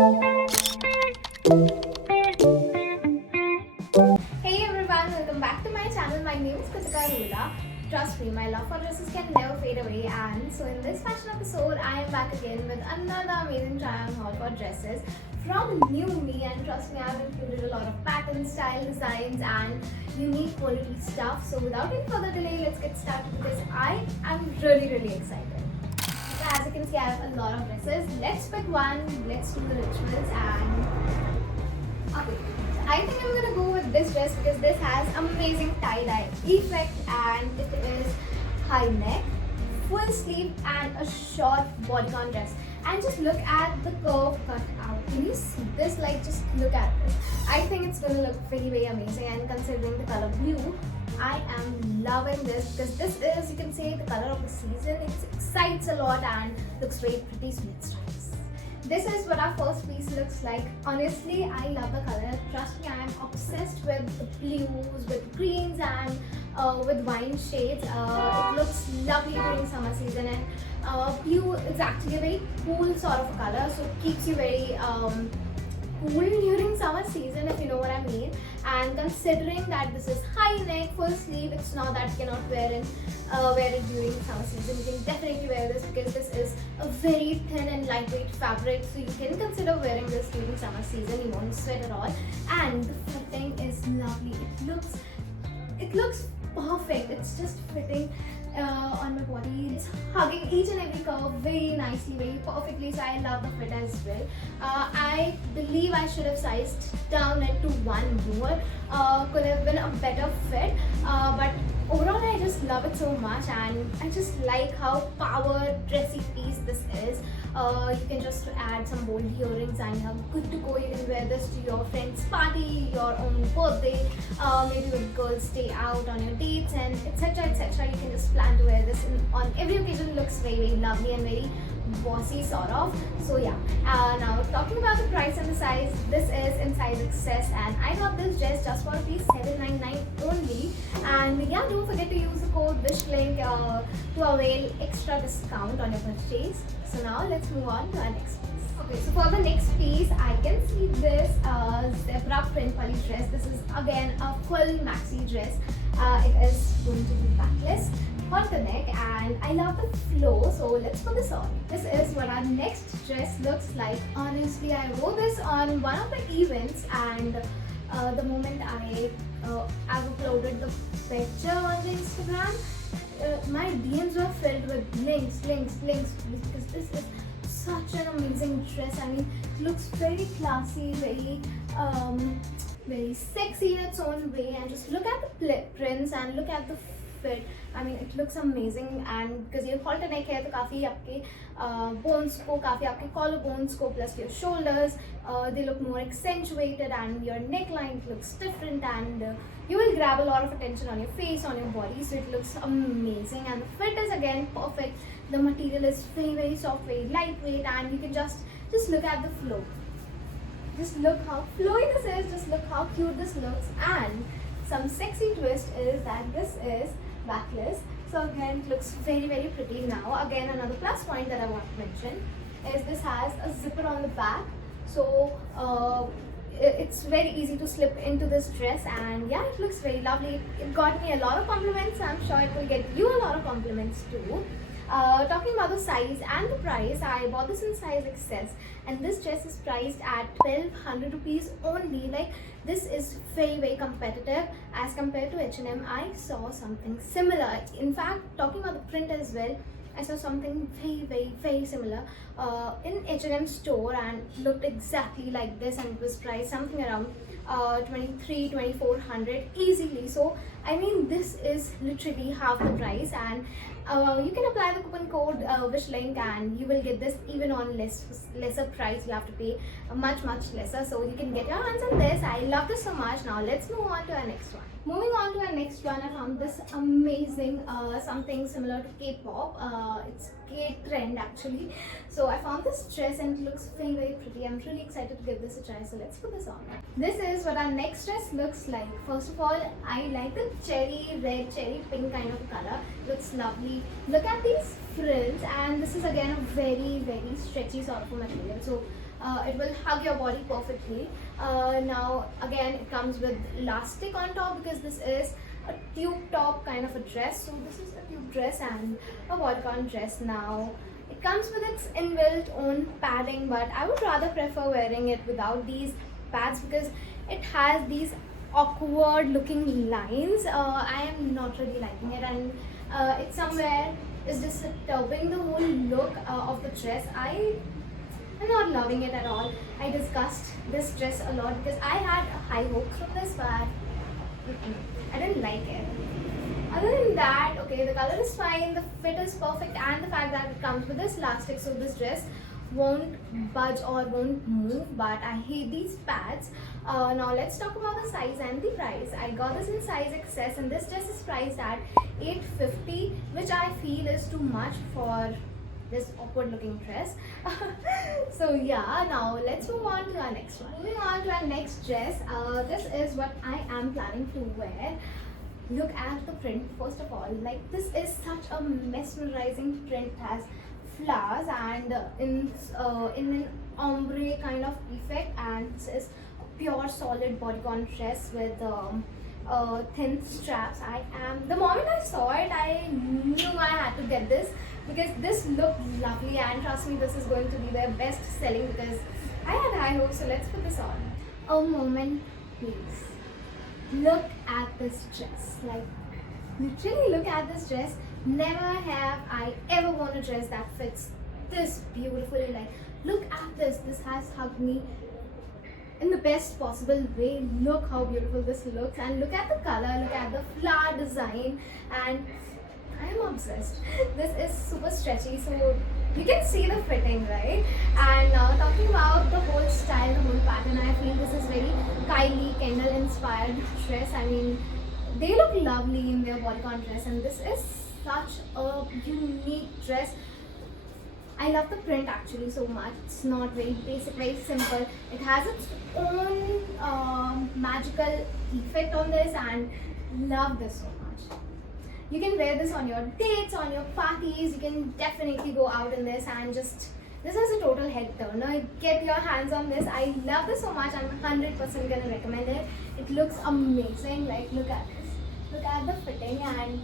Hey everyone, welcome back to my channel. My name is Kritika Rula. Trust me, my love for dresses can never fade away, and so in this fashion episode, I am back again with another amazing try-on haul for dresses from New Me. And trust me, I've included a lot of patterns, style, designs and unique quality stuff. So without any further delay, let's get started because I am really excited. So as you can see, I have a lot of dresses. Let's pick one, let's do the rituals and okay. I think I'm gonna go with this dress because this has amazing tie-dye effect and it is high neck, full sleeve and a short bodycon dress. And just look at the curve cut out. Can you see this? Like just look at this. I think it's gonna look very amazing, and considering the color blue, I am loving this because this is, you can say, the color of the season. It excites a lot and looks very pretty, so let's try this. This is what our first piece looks like. Honestly, I love the color. Trust me, I am obsessed with the blues, with greens and with wine shades. It looks lovely during summer season, and blue is actually a very cool sort of a color, so it keeps you very cool during summer season, if you know what I mean. And considering that this is high neck, full sleeve, it's not that you cannot wear it during summer season. You can definitely wear this because this is a very thin and lightweight fabric, so you can consider wearing this during summer season. You won't sweat at all, and the fitting is lovely. It looks perfect. It's just fitting on my body. It's hugging each and every curve very nicely, very perfectly, so I love the fit as well. I believe I should have sized down it to one more. Could have been a better fit, but overall I just love it so much, and I just like how power dressy piece this is. You can just add some bold earrings and you're good to go. You can wear this to your friend's party, your own birthday, maybe with girls stay out on your dates and etc. You can just plan to wear this on every occasion. It looks very lovely and very bossy sort of. So yeah, now talking about the price and the size, this is in size XS, and I got this dress just for rupees 799 only. And yeah, don't forget to use the code WISHLINK to avail extra discount on your purchase. So now let's move on to our next piece. Okay, so for the next piece, I can see this zebra print poly dress. This is again a full maxi dress. It is going to be backless, halter neck, and I love the flow, so let's put this on. This is what our next dress looks like. Honestly, I wore this on one of the events, and the moment I've uploaded the picture on the Instagram, my DMs were filled with links because this is such an amazing dress. I mean, it looks very classy, very sexy in its own way, and just look at the prints and look at the fit. I mean, it looks amazing, and because ये halter neck है तो काफी आपके bones को, काफी आपके collar bones को, plus your shoulders, they look more accentuated, and your neckline looks different, and you will grab a lot of attention on your face, on your body, so it looks amazing. And the fit is again perfect. The material is very soft, very lightweight, and you can just look at the flow. Just look how flowy this is, just look how cute this looks. And some sexy twist is that this is backless, so again it looks very pretty. Now again, another plus point that I want to mention is this has a zipper on the back, so it's very easy to slip into this dress, and yeah, it looks very lovely. It got me a lot of compliments. I'm sure it will get you a lot of compliments too. Talking about the size and the price, I bought this in size XS, and this dress is priced at 1200 rupees only. Like, this is very competitive as compared to H&M. I saw something similar. In fact, talking about the print as well, I saw something very similar in H&M store, and looked exactly like this, and it was priced something around 2400 easily. So I mean, this is literally half the price, and you can apply the coupon code WISHLINK, and you will get this even on lesser price. You have to pay much lesser, so you can get your hands on this. I love this so much. Now let's move on to our next one. Moving on to our next one, I found this amazing something similar to K-pop. It's K-trend actually. So I found this dress and it looks very pretty. I'm really excited to give this a try. So let's put this on. This is what our next dress looks like. First of all, I like the cherry red, cherry pink kind of color. Looks lovely. Look at these frills, and this is again a very stretchy sort of material. So It will hug your body perfectly. Now again, it comes with elastic on top because this is a tube top kind of a dress. So this is a tube dress and a bodycon dress. Now it comes with its inbuilt own padding, but I would rather prefer wearing it without these pads because it has these awkward looking lines. I am not really liking it, and it somewhere is disturbing the whole look of the dress. I'm not loving it at all. I discussed this dress a lot because I had high hopes from this, but I didn't like it. Other than that, okay, the color is fine, the fit is perfect, and the fact that it comes with this elastic, so this dress won't budge or won't move. But I hate these pads. Now let's talk about the size and the price. I got this in size XS, and this dress is priced at $850, which I feel is too much for this awkward looking dress. So yeah, now let's move on to our next one. Moving on to our next dress, this is what I am planning to wear. Look at the print first of all. Like, this is such a mesmerizing print. It has flowers and in an ombre kind of effect, and this is a pure solid bodycon dress with thin straps. The moment I saw it, I knew I had to get this because this looked lovely, and trust me, this is going to be their best selling because I had high hopes. So let's put this on. A moment, please. Look at this dress. Like, literally look at this dress. Never have I ever worn a dress that fits this beautifully. Like, look at this. This has hugged me in the best possible way. Look how beautiful this looks, and look at the color, look at the flower design, and I am obsessed. This is super stretchy, so you can see the fitting, right? And now talking about the whole style, the whole pattern, I feel this is very Kylie Kendall inspired dress. I mean, they look lovely in their bodycon dress, and this is such a unique dress. I love the print actually so much. It's not very basic, very simple. It has its own magical effect on this, and love this so much. You can wear this on your dates, on your parties. You can definitely go out in this and just, this is a total head turner. Get your hands on this. I love this so much. I'm 100% gonna recommend it. It looks amazing. Like, look at this. Look at the fitting, and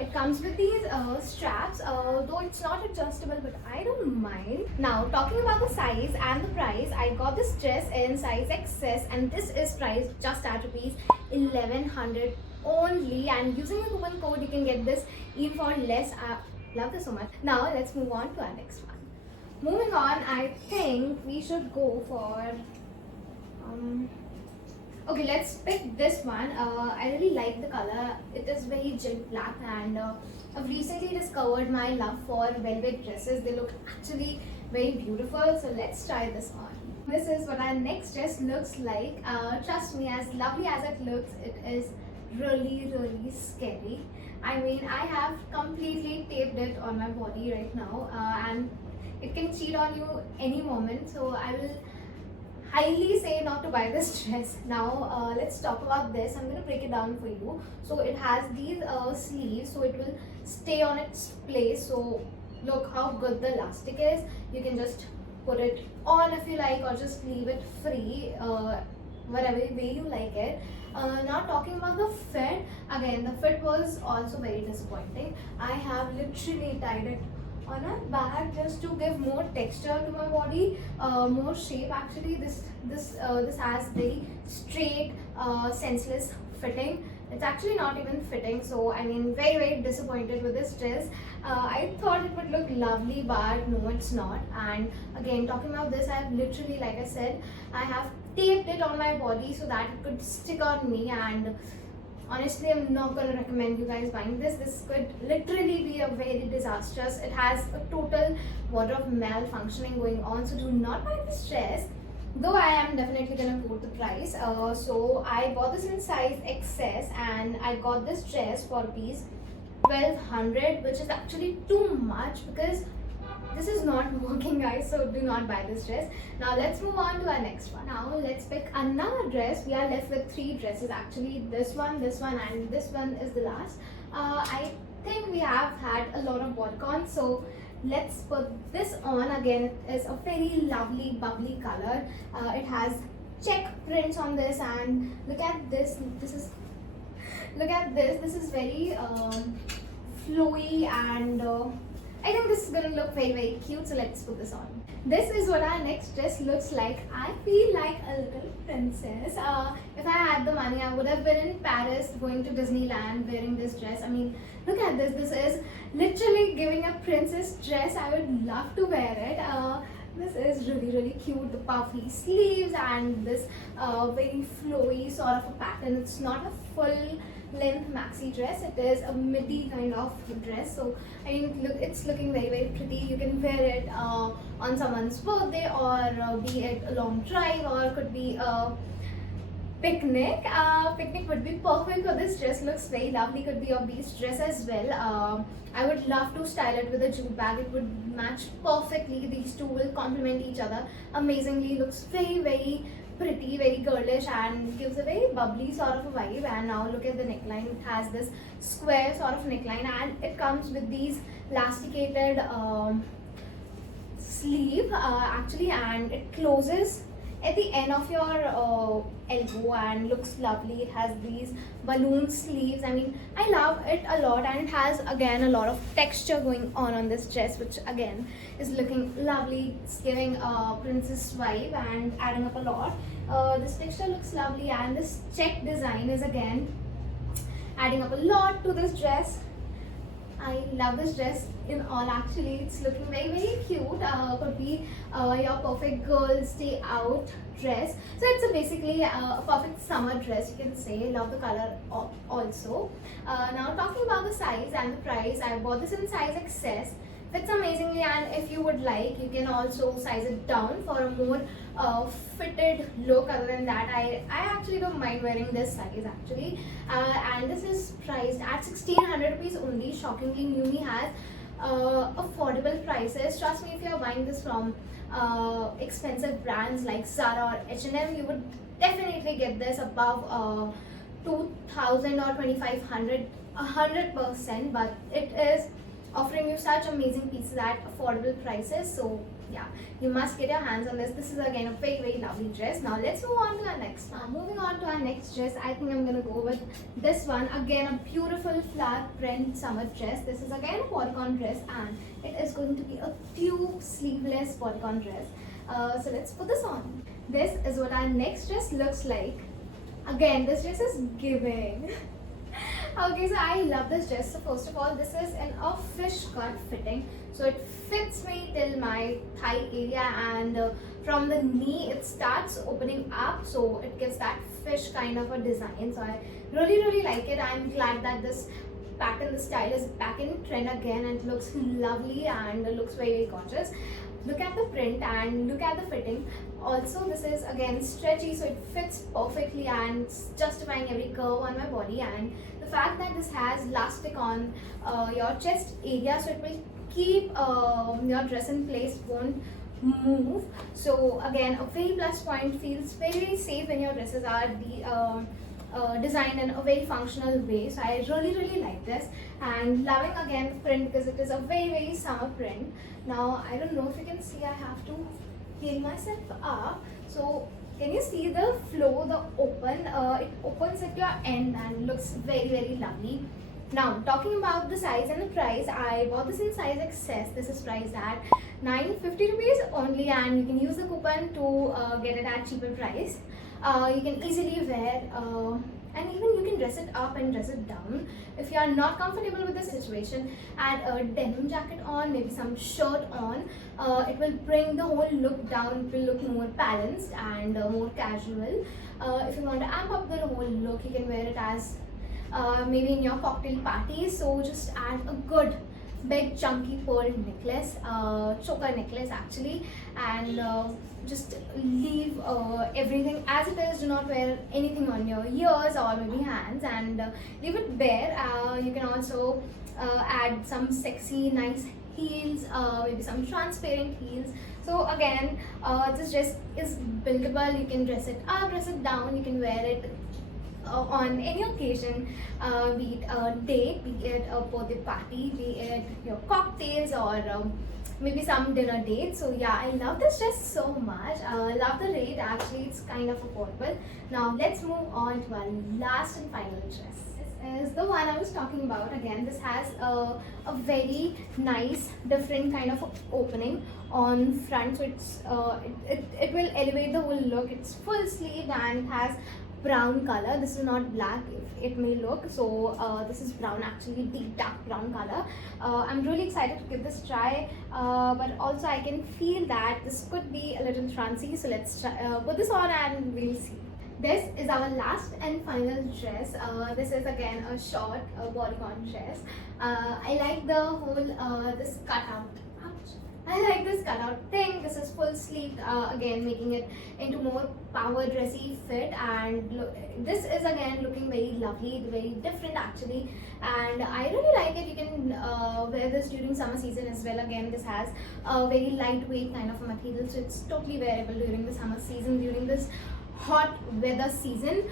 it comes with these straps, though it's not adjustable, but I don't mind. Now talking about the size and the price, I got this dress in size XS, and this is priced just at rupees 1100 only, and using the coupon code you can get this even for less. Love this so much. Now let's move on to our next one. Moving on, I think we should go for okay, let's pick this one. I really like the color. It is very jet black, and I've recently discovered my love for velvet dresses. They look actually very beautiful, so let's try this on. This is what our next dress looks like. Trust me, as lovely as it looks, it is really scary. I mean, I have completely taped it on my body right now, and it can cheat on you any moment, so I will highly say not to buy this dress. Now let's talk about this. I'm going to break it down for you. So it has these sleeves, so it will stay on its place. So look how good the elastic is. You can just put it on if you like, or just leave it free, whatever way you like it. Now talking about the fit, again the fit was also very disappointing. I have literally tied it on my back just to give more texture to my body, more shape. Actually, this has very straight, senseless fitting. It's actually not even fitting, so I mean, very disappointed with this dress. I thought it would look lovely, but no, it's not. And again, talking about this, I have literally, like I said, I have taped it on my body so that it could stick on me, and honestly, I'm not going to recommend you guys buying this. This could literally be a very disastrous. It has a total wardrobe malfunctioning going on, so do not buy this dress. Though I am definitely going to quote the price. So I bought this in size XS, and I got this dress for rupees 1200, which is actually too much because this is not working, guys, so do not buy this dress. Now let's move on to our next one. Now let's pick another dress. We are left with 3 dresses actually. This one, and this one is the last. I think we have had a lot of bodycons, so let's put this on. Again, it is a very lovely bubbly color. It has check prints on this, and look at this. Look at this. This is very flowy, and I think this is gonna look very cute. So let's put this on. This is what our next dress looks like. I feel like a little princess. If I had the money, I would have been in Paris going to Disneyland wearing this dress. I mean, look at this. This is literally giving a princess dress. I would love to wear it. This is really cute. The puffy sleeves and this very flowy sort of a pattern. It's not a full length maxi dress. It is a midi kind of dress. So I mean, look, it's looking very pretty. You can wear it on someone's birthday, or be it a long drive, or could be a picnic. Picnic would be perfect for this dress. Looks very lovely. Could be a beach dress as well. I would love to style it with a jute bag. It would match perfectly. These two will complement each other amazingly. Looks very pretty, very girlish, and gives a very bubbly sort of a vibe. And now look at the neckline. It has this square sort of neckline, and it comes with these elasticated sleeve actually, and it closes at the end of your elbow and looks lovely. It has these balloon sleeves. I mean, I love it a lot, and it has again a lot of texture going on this dress, which again is looking lovely. It's giving a princess vibe and adding up a lot. This texture looks lovely, and this check design is again adding up a lot to this dress. I love this dress in all. Actually, it's looking very cute. Could be your perfect girls day out dress. So it's basically a perfect summer dress, you can say. Love the color also. Now talking about the size and the price, I bought this in size XS. Fits amazingly, and if you would like, you can also size it down for a more fitted look. Other than that, I actually don't mind wearing this size actually. And this is priced at 1600 rupees only. Shockingly, Numi has affordable prices. Trust me, if you're buying this from expensive brands like Zara or H&M, you would definitely get this above 2000 or 2500, 100%. But it is offering you such amazing pieces at affordable prices. So yeah, you must get your hands on this. This is again a very lovely dress. Now let's move on to our next one. Moving on to our next dress, I think I'm gonna go with this one. Again, a beautiful flower print summer dress. This is again a bodycon dress, and it is going to be a tube sleeveless bodycon dress. So let's put this on. This is what our next dress looks like. Again, this dress is giving. Okay, so I love this dress. So first of all, this is in a fish cut fitting. So it fits me till my thigh area, and from the knee it starts opening up. So it gives that fish kind of a design. So I really like it. I'm glad that this pattern, the style is back in trend again, and it looks lovely and looks very gorgeous. Look at the print and look at the fitting. Also, this is again stretchy, so it fits perfectly and it's justifying every curve on my body. And the fact that this has elastic on your chest area, so it will keep your dress in place, won't move. So again, a very plus point. Feels very safe when your dresses are designed in a very functional way. So I really like this, and loving again the print because it is a very summer print. Now I don't know if you can see, I have to heal myself up. So can you see the flow, the open? It opens at your end and looks very lovely. Now talking about the size and the price, I bought this in size XS. This is priced at 950 rupees only, and you can use the coupon to get it at cheaper price. You can easily wear, and even you can dress it up and dress it down. If you are not comfortable with the situation, add a denim jacket on, maybe some shirt on. It will bring the whole look down. It will look more balanced and more casual. If you want to amp up the whole look, you can wear it as maybe in your cocktail party. So just add a good big chunky pearl necklace, choker necklace actually, and just leave everything as it is. Do not wear anything on your ears or maybe hands, and leave it bare. You can also add some sexy nice heels, maybe some transparent heels. So again, this dress is buildable. You can dress it up, dress it down. You can wear it on any occasion, be it a date, be it a birthday party, be it your cocktails, or maybe some dinner date. So yeah, I love this dress so much. Love the rate. Actually, it's kind of affordable. Now let's move on to our last and final dress. This is the one I was talking about. Again, this has a very nice different kind of opening on front, so it will elevate the whole look. It's full sleeve and has brown color. This is not black, it may look. So this is brown, actually deep dark brown color. I'm really excited to give this a try, but also I can feel that this could be a little fancy. So let's try, put this on and we'll see. This is our last and final dress. This is again a short bodycon dress. I like the whole this cutout. Ouch. I like this cutout thing. This is full sleeve, again making it into more power dressy fit, and this is again looking very lovely, very different actually, and I really like it. You can wear this during summer season as well. Again, this has a very lightweight kind of a material, so it's totally wearable during the summer season, during this hot weather season.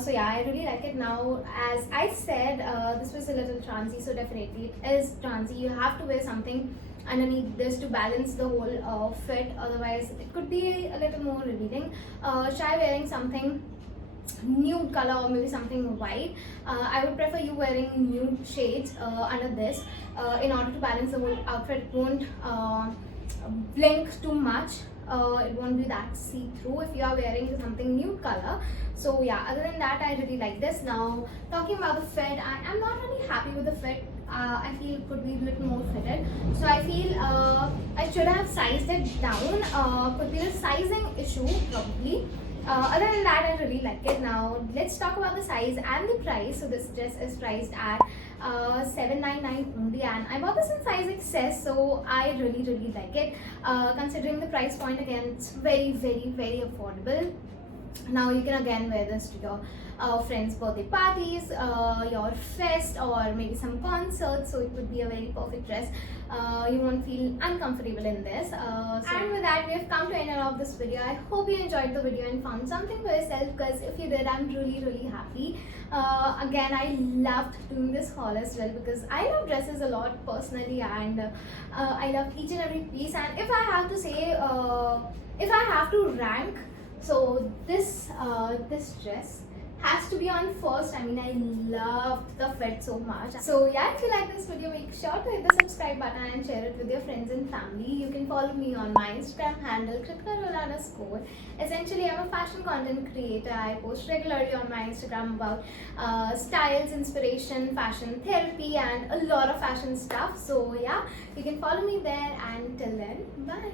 So yeah, I really like it. Now, as I said, this was a little transy, so definitely it is transy. You have to wear something underneath this to balance the whole fit, otherwise it could be a little more revealing. Try wearing something nude color or maybe something white. I would prefer you wearing nude shades under this in order to balance the whole outfit. It won't blink too much. It won't be that see-through if you are wearing something nude color. So yeah, other than that, I really like this. Now, talking about the fit, I am not really happy with the fit. I feel it could be a little more fitted. So I feel I should have sized it down. Could be a sizing issue probably. Other than that, I really like it. Now let's talk about the size and the price. So this dress is priced at $799 only, and I bought this in size XS, so I really like it. Considering the price point, again, it's very affordable. Now you can again wear this to your friends' birthday parties, your fest, or maybe some concerts. So it would be a very perfect dress. You won't feel uncomfortable in this. And with that, we have come to the end of this video. I hope you enjoyed the video and found something for yourself, because if you did, I'm really happy. Again, I loved doing this haul as well, because I love dresses a lot personally, and I love each and every piece. And if I have to say, if I have to rank, so this dress has to be on first. I mean, I loved the fit so much. So yeah, if you like this video, make sure to hit the subscribe button and share it with your friends and family. You can follow me on my Instagram handle, _. Essentially, I'm a fashion content creator. I post regularly on my Instagram about styles, inspiration, fashion therapy, and a lot of fashion stuff. So yeah, you can follow me there, and till then, bye.